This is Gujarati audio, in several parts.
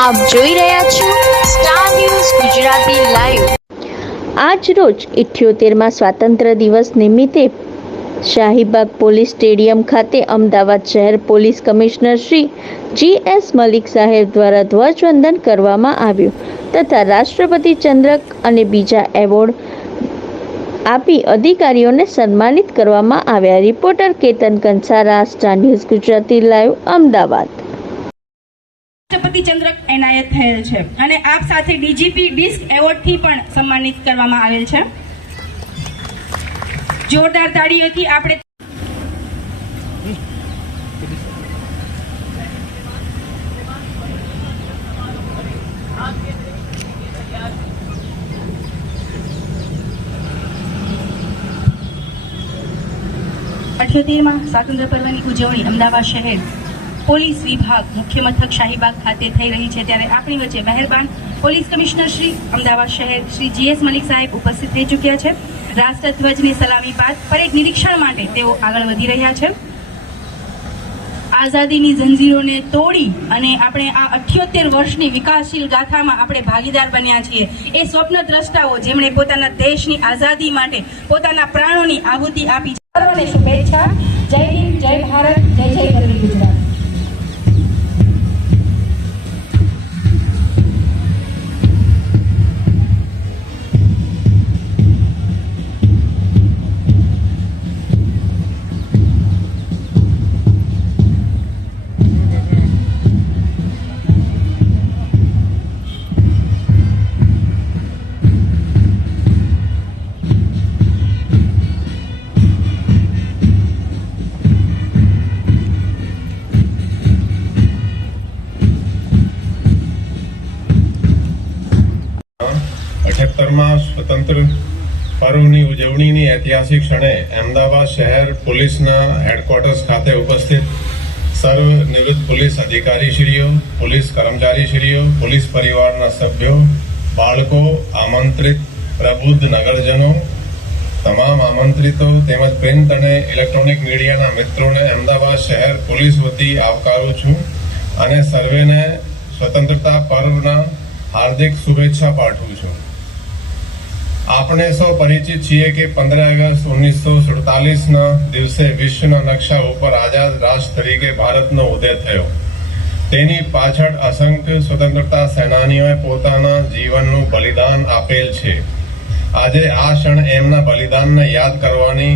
આપ જોઈ રહ્યા છો સ્ટાર ન્યૂઝ ગુજરાતી લાઈવ આજ રોજ ઇઠ્યોતેરમાં સ્વાતંત્ર્ય દિવસ નિમિત્તે શાહીબાગ પોલીસ સ્ટેડિયમ ખાતે અમદાવાદ શહેર police commissioner Shri G S Malik સાહેબ દ્વારા ધ્વજવંદન કરવામાં આવ્યું તથા રાષ્ટ્રપતિ ચંદ્રક અને બીજા એવોર્ડ આપી અધિકારીઓને સન્માનિત કરવામાં આવ્યા. Reporter Ketan Kansara star news Gujarati live Ahmedabad. રાષ્ટ્રપતિ ચંદ્રક એનાયત થયેલ છે. અને આપ સાથે ડીજીપી ડિસ્ક એવોર્ડથી પણ સન્માનિત કરવામાં આવેલ છે. જોરદાર તાળીઓથી આપણે અઠ્યોતેરમાં સ્વાતંત્ર્ય પર્વની ઉજવણી અમદાવાદ શહેર પોલીસ વિભાગ મુખ્ય મથક શાહીબાગ ખાતે થઈ રહી છે ત્યારે આપણી વચ્ચે મહેરબાન પોલીસ કમિશનર શ્રી અમદાવાદ શહેર શ્રી જીએસ મલિક સાહેબ ઉપસ્થિત થઈ ચૂક્યા છે. રાષ્ટ્રધ્વજની સલામી બાદ પરેડ નિરીક્ષણ માટે તેઓ આગળ વધી રહ્યા છે. આઝાદીની જંજીરોને તોડી અને આપણે આ અઠ્યોતેર વર્ષની વિકાસશીલ ગાથામાં આપણે ભાગીદાર બન્યા છીએ. એ સ્વપ્ન દ્રષ્ટાઓ જેમણે પોતાના દેશની આઝાદી માટે પોતાના પ્રાણોની આહુતિ આપી સર્વને શુભેચ્છા. જય હિન્દ, જય ભારત, જય જય ગુજરાત. અઠ્યોતેરમાં સ્વતંત્ર પર્વની ઉજવણીની ઐતિહાસિક ક્ષણે અમદાવાદ શહેર પોલીસના હેડક્વાર્ટર્સ ખાતે ઉપસ્થિત સર્વ નિવૃત્ત પોલીસ અધિકારીશ્રીઓ, પોલીસ કર્મચારીશ્રીઓ, પોલીસ પરિવારના સભ્યો, બાળકો, આમંત્રિત પ્રબુદ્ધ નગરજનો, તમામ આમંત્રિતો તેમજ પ્રિન્ટ અને ઇલેક્ટ્રોનિક મીડિયાના મિત્રોને અમદાવાદ શહેર પોલીસ વતી આવકારું છું અને સર્વેને સ્વતંત્રતા પર્વના હાર્દિક શુભેચ્છા પાઠવું છું. આપણે સૌ પરિચિત છીએ કે પંદર ઓગસ્ટ ઓગણીસો સુડતાલીસના દિવસે વિશ્વના નકશા ઉપર આઝાદ રાષ્ટ્ર તરીકે ભારતનો ઉદય થયો. તેની પાછળ અસંખ્ય સ્વતંત્રતા સેનાનીઓએ પોતાના જીવનનું બલિદાન આપેલ છે. આજે આ ક્ષણ એમના બલિદાનને યાદ કરવાની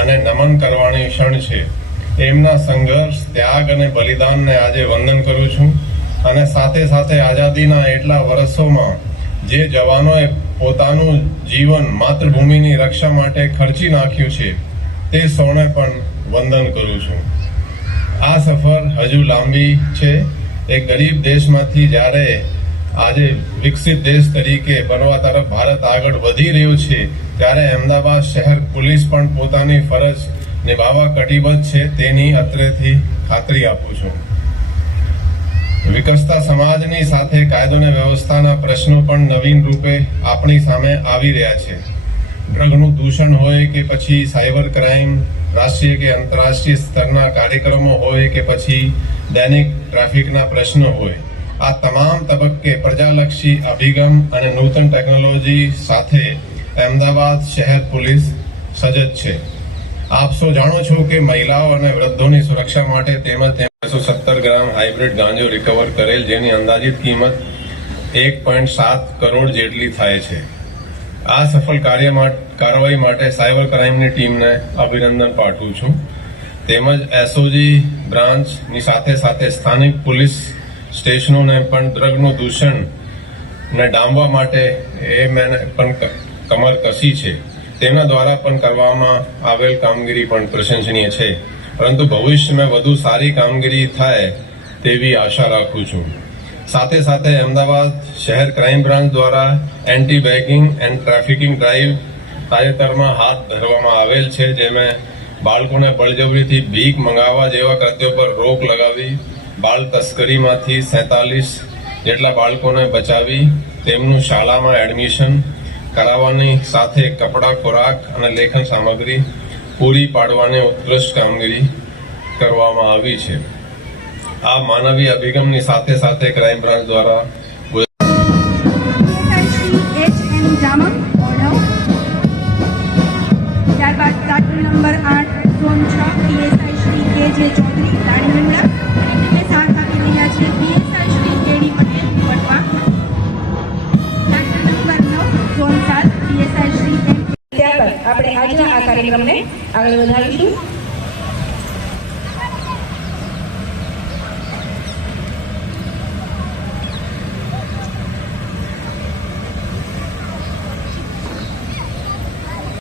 અને નમન કરવાની ક્ષણ છે. એમના સંઘર્ષ, ત્યાગ અને બલિદાનને આજે વંદન કરું છું અને સાથે સાથે આઝાદીના એટલા વર્ષોમાં જે જવાનોએ પોતાનું જીવન માતૃભૂમિની રક્ષા માટે ખર્ચી નાખ્યું છે, તે સૌને પણ વંદન કરું છું. આ સફર હજુ લાંબી છે. એક ગરીબ દેશમાંથી જ્યારે આજે વિકસિત દેશ તરીકે બનવા તરફ ભારત આગળ વધી રહ્યું છે, ત્યારે અમદાવાદ શહેર પોલીસ પણ પોતાની ફરજ નિભાવવા કટિબદ્ધ છે, તેની અત્રેથી ખાતરી આપું છું. વિકસતા સમાજની સાથે કાયદો અને વ્યવસ્થાના પ્રશ્નો પણ નવીન રૂપે આપણી સામે આવી રહ્યા છે. ડ્રગનું દૂષણ હોય કે પછી સાયબર ક્રાઇમ, રાષ્ટ્રીય કે આંતરરાષ્ટ્રીય સ્તરના કાર્યક્રમો હોય કે પછી દૈનિક ટ્રાફિકના પ્રશ્નો હોય. આ તમામ તબક્કે પ્રજાલક્ષી અભિગમ અને નૂતન ટેકનોલોજી સાથે અમદાવાદ શહેર પોલીસ સજજ છે. આપ સૌ જાણો છો કે મહિલાઓ અને વૃદ્ધોની સુરક્ષા માટે તેમજ બસો સત્તર ગ્રામ હાઇબ્રિડ ગાંજો રિકવર કરેલ જેની અંદાજિત કિંમત એક પોઈન્ટ સાત કરોડ જેટલી થાય છે. આ સફળ કાર્ય કાર્યવાહી માટે સાયબર ક્રાઇમની ટીમને અભિનંદન પાઠવું છું. તેમજ એસઓજી બ્રાન્ચની સાથે સાથે સ્થાનિક પોલીસ સ્ટેશનોને પણ ડ્રગનું દૂષણને ડામવા માટે એ મેં પણ કમર કસી છે. તેમના દ્વારા પણ કરવામાં આવેલ કામગીરી પણ પ્રશંસનીય છે. પરંતુ ભવિષ્યમાં વધુ સારી કામગીરી થાય તેવી આશા રાખું છું. સાથે સાથે અમદાવાદ શહેર ક્રાઇમ બ્રાન્ચ દ્વારા anti begging and trafficking drive તાજેતરમાં હાથ ધરવામાં આવેલ છે, જેમાં બાળકોને બળજબરીથી ભીખ મંગાવવા જેવા કૃત્યો પર રોક લગાવી, બાળ તસ્કરીમાંથી સેતાલીસ જેટલા બાળકોને બચાવી, તેમનું શાળામાં એડમિશન કરાવવાની સાથે કપડાં, ખોરાક અને લેખન સામગ્રી પૂરી પાડવાની ઉત્કૃષ્ટ કામગીરી કરવામાં આવી છે. આ માનવીય અભિગમની સાથે સાથે ક્રાઇમ બ્રાન્ચ દ્વારા કાર્યક્રમને આગળ વધારીશું.